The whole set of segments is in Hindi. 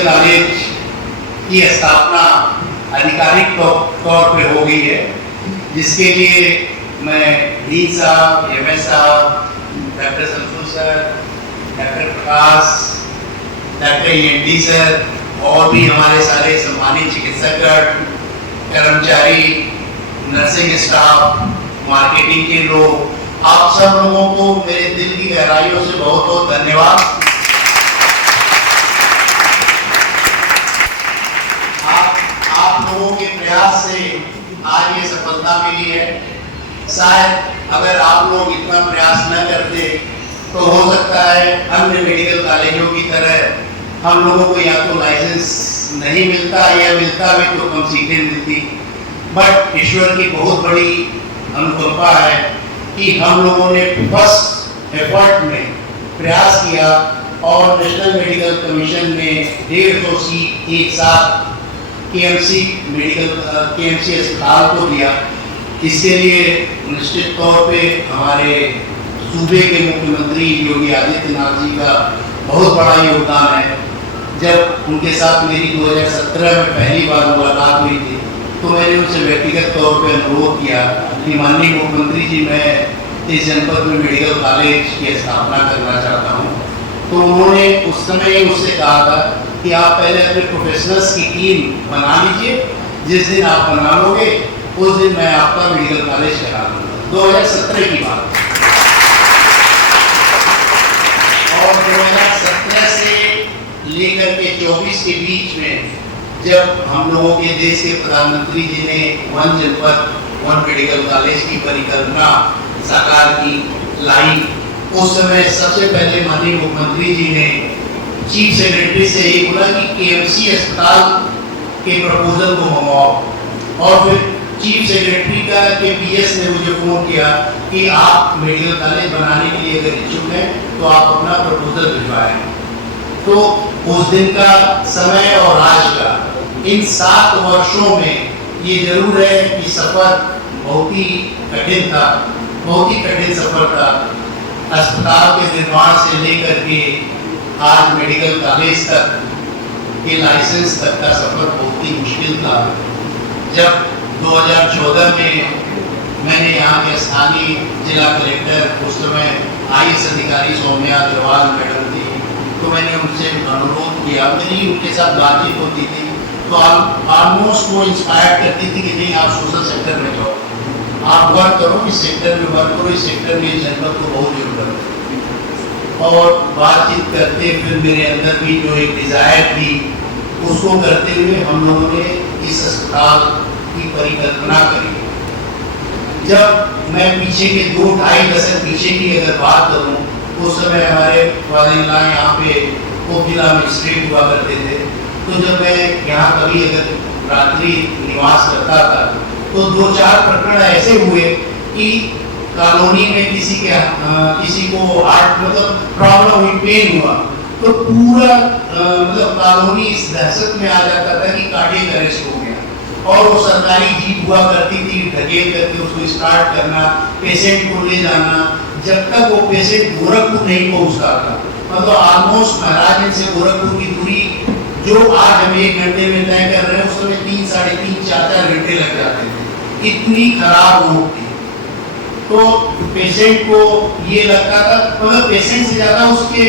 कॉलेज की स्थापना आधिकारिक तौर पे हो गई है, जिसके लिए मैं डीन साहब, एमएस साहब, डॉक्टर शमशूर सर, डॉक्टर प्रकाश, डॉक्टर एनडी सर और भी हमारे सारे सम्मानित चिकित्सक, कर्मचारी, नर्सिंग स्टाफ, मार्केटिंग के लोग, आप सब लोगों को मेरे दिल की गहराइयों से बहुत बहुत धन्यवाद। आप लोगों के प्रयास से आज ये सफलता मिली है। शायद अगर आप लोग इतना प्रयास न करते तो हो सकता है अन्य मेडिकल कॉलेजों की तरह हम लोगों को या तो लाइसेंस नहीं मिलता या मिलता भी तो कम सीटें मिलती। बट ईश्वर की बहुत बड़ी अनुकंपा है कि हम लोगों ने फर्स्ट एफर्ट में प्रयास किया और नेशनल मेडिकल कमीशन ने 150 सीट एक साथ केएमसी अस्पताल को दिया। इसके लिए निश्चित तौर पे हमारे सूबे के मुख्यमंत्री योगी आदित्यनाथ जी का बहुत बड़ा योगदान है। जब उनके साथ मेरी 2017 में पहली बार मुलाकात हुई थी तो मैंने उनसे व्यक्तिगत तौर पे अनुरोध किया कि माननीय मुख्यमंत्री जी, मैं इस जनपद में मेडिकल कॉलेज की स्थापना करना चाहता हूँ। तो उन्होंने उस समय उससे कहा था कि आप पहले अपने प्रोफेशनल्स की टीम बना लीजिए, जिस दिन आप बना लोगे उस दिन मैं आपका मेडिकल कॉलेज करा दूंगा। 2017 की बात और 2017 से लेकर के 24 के बीच में जब हम लोगों के देश के प्रधानमंत्री जी ने वन जनपद वन मेडिकल कॉलेज की परिकल्पना साकार की लाई, उस समय सबसे पहले माननीय मुख्यमंत्री जी ने चीफ सेक्रेटरी से ये बोला कि केएमसी अस्पताल के प्रपोजल को मंगवाओ। और फिर चीफ सेक्रेटरी का के पीएस ने मुझे फोन किया कि आप मेडिकल कॉलेज बनाने के लिए अगर इच्छुक हैं तो आप अपना प्रपोजल भिजवाएं। तो उस दिन का समय और आज का इन 7 वर्षों में ये जरूर है कि सफर बहुत ही कठिन था, बहुत ही कठिन सफर था। अस्पताल के निर्माण से लेकर के आज मेडिकल कॉलेज तक के लाइसेंस तक का सफर बहुत ही मुश्किल था। जब 2014 में मैंने यहाँ के स्थानीय जिला कलेक्टर, उस समय आईएएस अधिकारी सौम्या अग्रवाल मैडम थी, तो मैंने उनसे अनुरोध किया, मेरी उनके साथ बातचीत होती थी तो ऑलमोस्ट वो इंस्पायर करती थी कि नहीं आप सोशल सेक्टर में जाओ, आप वर्क करो, इस सेक्टर में वर्क करो, इस सेक्टर में इस जनपद को बहुत जरूरत है। और बातचीत करते फिर मेरे अंदर भी जो एक डिजायर थी उसको करते हुए हम लोगों ने इस अस्पताल की परिकल्पना करी। जब मैं पीछे के 2-2.5 दशक पीछे की अगर बात करूं, उस समय हमारे वालिल्ला यहाँ पे उप जिला मजिस्ट्रेट हुआ करते थे। तो जब मैं यहाँ कभी अगर रात्रि निवास करता था तो 2-4 प्रकरण ऐसे हुए कि कॉलोनी में किसी को हार्ट मतलब प्रॉब्लम हुई, पेन हुआ, तो पूरा मतलब कॉलोनी इस दहशत में आ जाता था कि कार्डियक अरेस्ट हो गया। और वो सरकारी जीप हुआ करती थी, ढकेल करके उसको स्टार्ट करना, पेशेंट को ले जाना, जब तक वो पेशेंट गोरखपुर नहीं पहुंचता था। मतलब ऑलमोस्ट महाराजगंज से गोरखपुर की दूरी जो आज हम 1 घंटे में तय कर रहे हैं, उस समय 3, 3.5, 4 घंटे लग जाते थे। इतनी खराब रोड थी। तो पेशेंट को ये लगता था, मतलब पेशेंट से ज्यादा उसके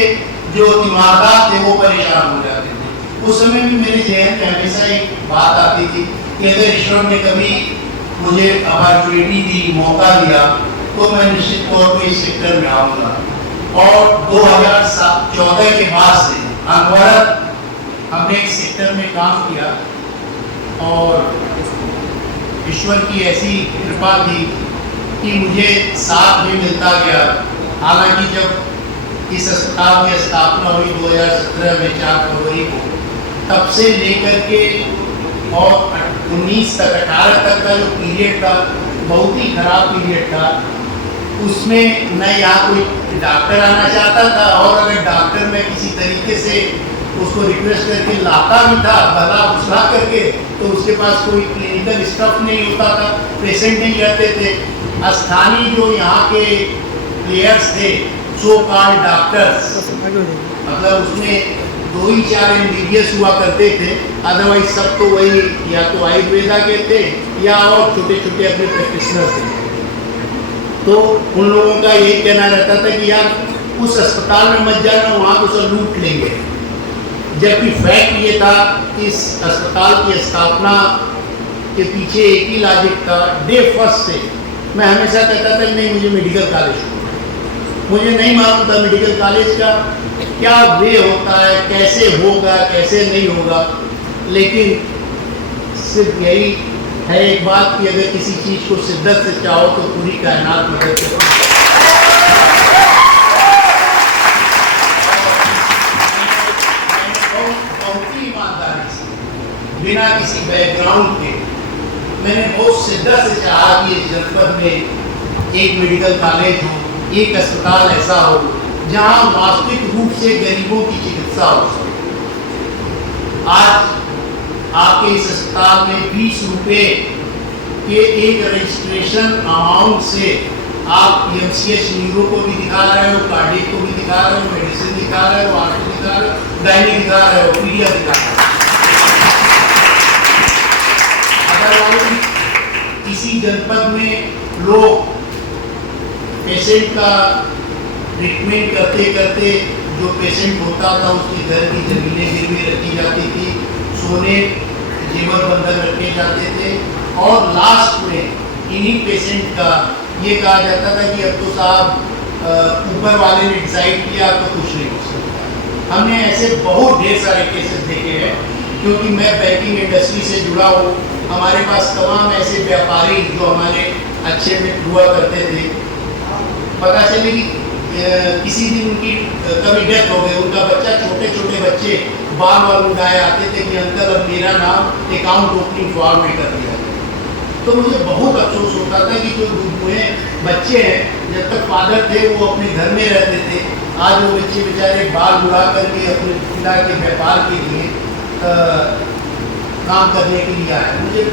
जो तीमारदार थे वो परेशान हो जाते थे। उस समय भी मेरे जहन में हमेशा एक बात आती थी कि अगर ईश्वर ने कभी मुझे अपॉर्चुनिटी दी, मौका दिया, तो मैं निश्चित तौर पर इस सेक्टर में आऊँगा। और 2014 के बाद से अनवरत हमने इस सेक्टर में काम किया और ईश्वर की ऐसी कृपा थी कि मुझे साथ भी मिलता गया। हालांकि जब इस अस्पताल की स्थापना हुई 2017 में 4 फरवरी को, तब से लेकर के और 19 तक 18 तक का जो पीरियड था बहुत ही खराब पीरियड था। उसमें न यहाँ कोई डॉक्टर आना चाहता था, और अगर डॉक्टर में किसी तरीके से उसको रिक्वेस्ट करके लाता भी था भला फुसला करके, तो उसके पास कोई क्लिनिकल स्टाफ नहीं होता था, पेशेंट नहीं रहते थे। स्थानीय जो यहाँ के प्लेयर्स थे, सो कॉल्ड डॉक्टर्स, मतलब उसमें 2 ही 4 MBBS हुआ करते थे, अदरवाइज सब तो वही या तो आयुर्वेदा के थे या और छोटे छोटे अपने प्रैक्टिशनर थे। तो उन लोगों का यही कहना रहता था कि यार उस अस्पताल में मत जाना, वहाँ तो सब लूट लेंगे। जबकि फैक्ट ये था कि इस अस्पताल की स्थापना के पीछे एक ही लॉजिक था। डे फर्स्ट से मैं हमेशा कहता था कि नहीं, मुझे मेडिकल कॉलेज होना। मुझे नहीं मालूम था मेडिकल कॉलेज का क्या वे होता है, कैसे होगा, कैसे नहीं होगा, लेकिन सिर्फ यही है एक बात कि अगर किसी चीज़ को शिद्दत से चाहो तो पूरी कायनात मदद करती है। बहुत ही ईमानदारी से, बिना किसी बैकग्राउंड के, मैंने बहुत शिद्दत से चाहा कि इस जनपद में एक मेडिकल कॉलेज हो, एक अस्पताल ऐसा हो जहां वास्तविक रूप से गरीबों की चिकित्सा हो सके। आज आपके इस अस्पताल में 20 रुपए के एक रजिस्ट्रेशन अमाउंट से आप PMCH न्यूरो को भी दिखा रहे हो, कार्डियक को भी दिखा रहे हो, मेडिसिन दिखा रहे हो, आर्टो दिखा रहे हो, गायनी दिखा रहे हो, पीडिया दिखा रहे हो। अगर किसी जनपद में लोग पेशेंट का ट्रीटमेंट करते करते जो पेशेंट होता था उसके घर की जमीनें गिरवी रखी जाती थी, सोने जेवर बंधक रखे जाते थे, और लास्ट में इन्हीं पेशेंट का ये कहा जाता था कि अब तो साहब ऊपर वाले ने डिसाइड किया तो कुछ नहीं हो सकता। हमने ऐसे बहुत ढेर सारे केसेस देखे हैं, क्योंकि मैं बैंकिंग इंडस्ट्री से जुड़ा हूँ। हमारे पास तमाम ऐसे व्यापारी जो हमारे अच्छे मित्र हुआ करते थे, पता चले कि किसी दिन उनकी कभी डेथ हो गई, उनका बच्चा, छोटे छोटे बच्चे बार बार उठाए आते थे कि अंकल अब मेरा नाम अकाउंट ओपनिंग फॉर्म में कर दिया। तो मुझे बहुत अफसोस होता था कि जो हुए बच्चे हैं, जब तक फादर थे वो अपने घर में रहते थे, आज वो बच्चे बेचारे बाल उड़ा करके अपने पिता के व्यापार के लिए काम करने के लिए आए। मुझे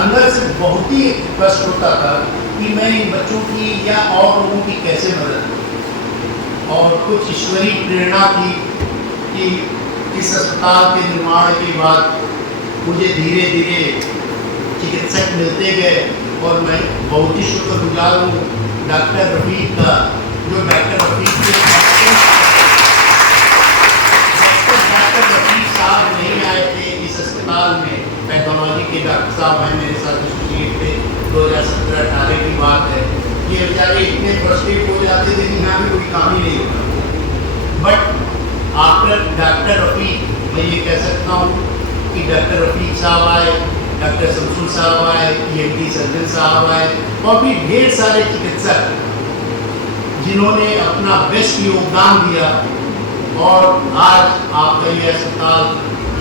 अंदर से बहुत ही कष्ट होता था कि मैं इन बच्चों की या और लोगों की कैसे मदद करूं। और कुछ ईश्वरीय प्रेरणा थी कि इस अस्पताल के निर्माण के बाद मुझे धीरे धीरे चिकित्सक मिलते गए, और मैं बहुत ही शुक्रगुजार हूँ डॉक्टर रफीक का, जो डॉक्टर रफीक साहब नहीं आए थे इस अस्पताल में, पैथोलॉजी के डॉक्टर साहब हैं मेरे साथ एसोसिएट थे, 2017-18 की बात है। ये बेचारे इतने फ्रस्ट्रेट हो जाते थे कि यहाँ पे कोई काम ही नहीं होता। बट आफ्टर डॉक्टर रफीक, मैं ये कह सकता हूँ कि डॉक्टर रफीक साहब आए, डॉक्टर शमसुल साहब आए, EMT सर्जन साहब आए, और भी ढेर सारे चिकित्सक जिन्होंने अपना बेस्ट योगदान दिया, और आज आपका ये अस्पताल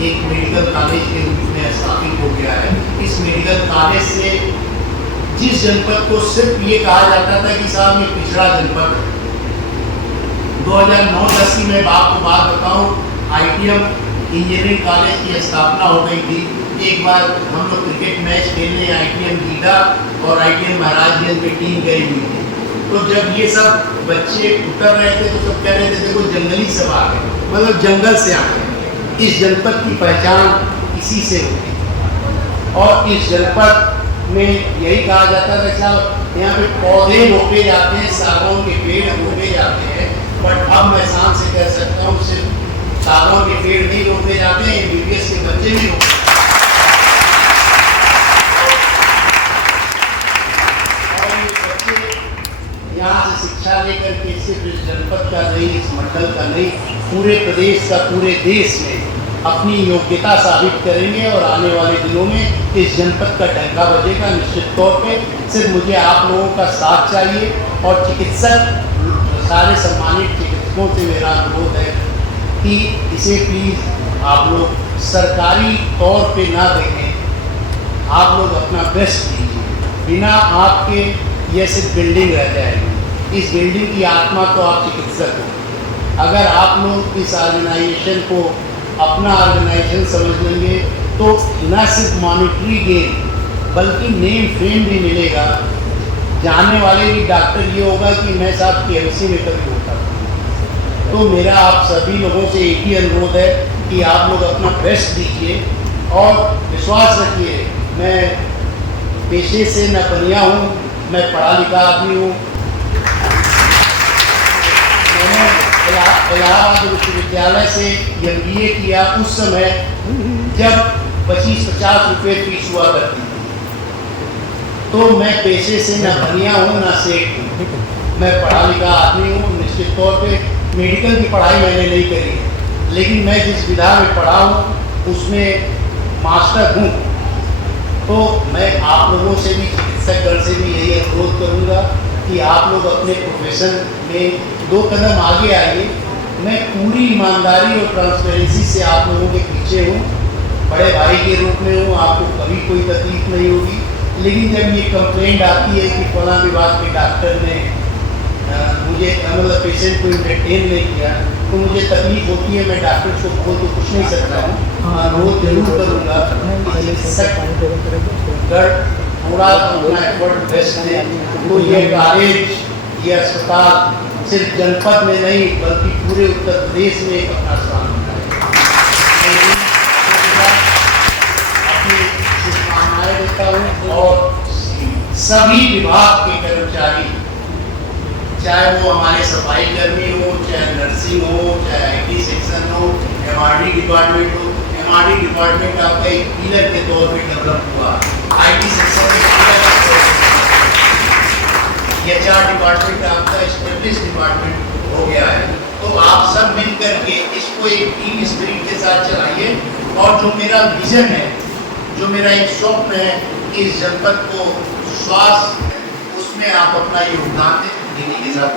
एक मेडिकल कॉलेज के रूप में स्थापित हो गया है। इस मेडिकल कॉलेज से जिस जनपद को सिर्फ ये कहा जाता था कि साहब ये पिछड़ा जनपद है, 2009-10 की मैं आपको बात बताऊं, ITM इंजीनियरिंग कॉलेज की स्थापना हो गई थी। एक बार हम लोग क्रिकेट मैच खेलने ITM गीता और ITM महाराजगंज में टीम गई हुई थी। तो जब ये सब बच्चे उतर रहे थे तो सब कह रहे थे देखो जंगली सब आ गए, मतलब जंगल से आ गए। इस जनपद की पहचान इसी से होती है, और इस जनपद में यही कहा जाता था साहब यहाँ पे पौधे रोपे जाते हैं, सागौन के पेड़ रोपे जाते हैं, बट अब मैं शान से कह सकता हूँ सिर्फ सागौन के पेड़ नहीं रोपे जाते हैं, MBBS के बच्चे भी रोपे। यहाँ से शिक्षा लेकर के सिर्फ इस जनपद का नहीं, इस मंडल का नहीं, पूरे प्रदेश का, पूरे देश में अपनी योग्यता साबित करेंगे, और आने वाले दिनों में इस जनपद का डंका बजेगा निश्चित तौर पे। सिर्फ मुझे आप लोगों का साथ चाहिए, और चिकित्सक, सारे सम्मानित चिकित्सकों से मेरा अनुरोध है कि इसे प्लीज़ आप लोग सरकारी तौर पे ना देखें, आप लोग अपना बेस्ट दीजिए। बिना आपके ये सिर्फ बिल्डिंग रह जाएगी, इस बिल्डिंग की आत्मा तो आप चिकित्सक हो। अगर आप लोग इस ऑर्गेनाइजेशन को अपना ऑर्गेनाइजेशन समझ लेंगे तो न सिर्फ मॉनिटरी गेन बल्कि नेम फेम भी मिलेगा। जानने वाले भी डॉक्टर ये होगा कि मैं साहब KMC में कभी होता था। तो मेरा आप सभी लोगों से एक ही अनुरोध है कि आप लोग अपना बेस्ट दीजिए और विश्वास रखिए, मैं पेशे से न बनिया हूँ, मैं पढ़ा लिखा आदमी हूँ। मैंने इलाहाबाद विश्वविद्यालय से MBA किया उस समय जब 25-50 रुपये फीस हुआ करती थी। तो मैं पेशे से न बनिया हूँ न सेठ हूँ, मैं पढ़ा लिखा आदमी हूँ। निश्चित तौर पे मेडिकल की पढ़ाई मैंने नहीं करी है, लेकिन मैं जिस विधा में पढ़ा हूँ उसमें मास्टर हूँ। तो मैं आप लोगों से भी, चिकित्सकगण से भी यही अनुरोध करूँगा कि आप लोग अपने प्रोफेशन में 2 कदम आगे आइए। मैं पूरी ईमानदारी और ट्रांसपेरेंसी से आप लोगों के पीछे हूँ, बड़े भाई के रूप में हूँ, आपको कभी कोई तकलीफ नहीं होगी। लेकिन जब ये कंप्लेंट आती है कि फलां विभाग के डॉक्टर ने मुझे मतलब पेशेंट को मेंटेन नहीं किया, तो मुझे तकलीफ होती है। मैं डॉक्टर को बोल तो कुछ नहीं सकता हूँ, अनुरोध जरूर करूँगा अगर थोड़ा अपना एफर्ट बेस्ट दें तो ये कॉलेज, ये अस्पताल सिर्फ जनपद में नहीं बल्कि पूरे उत्तर प्रदेश में एक अपना स्थान बनाए। अपनी शुभकामनाएं देता हूँ और सभी विभाग के कर्मचारी, चाहे वो हमारे सफाई कर्मी हो, चाहे नर्सिंग हो, चाहे IT सेक्शन हो, MRD डिपार्टमेंट हो। MRD डिपार्टमेंट आपका एक पिलर के तौर पे डेवलप हुआ, IT सेक्शन में HR डिपार्टमेंट आपका एस्टेब्लिश डिपार्टमेंट हो गया है। तो आप सब मिल करके इसको एक टीम स्पिरिट के साथ चलाइए। और जो मेरा विजन है, जो मेरा एक स्वप्न है, इस जनपद को स्वास्थ्य, उसमें आप अपना योगदान दें। के साथ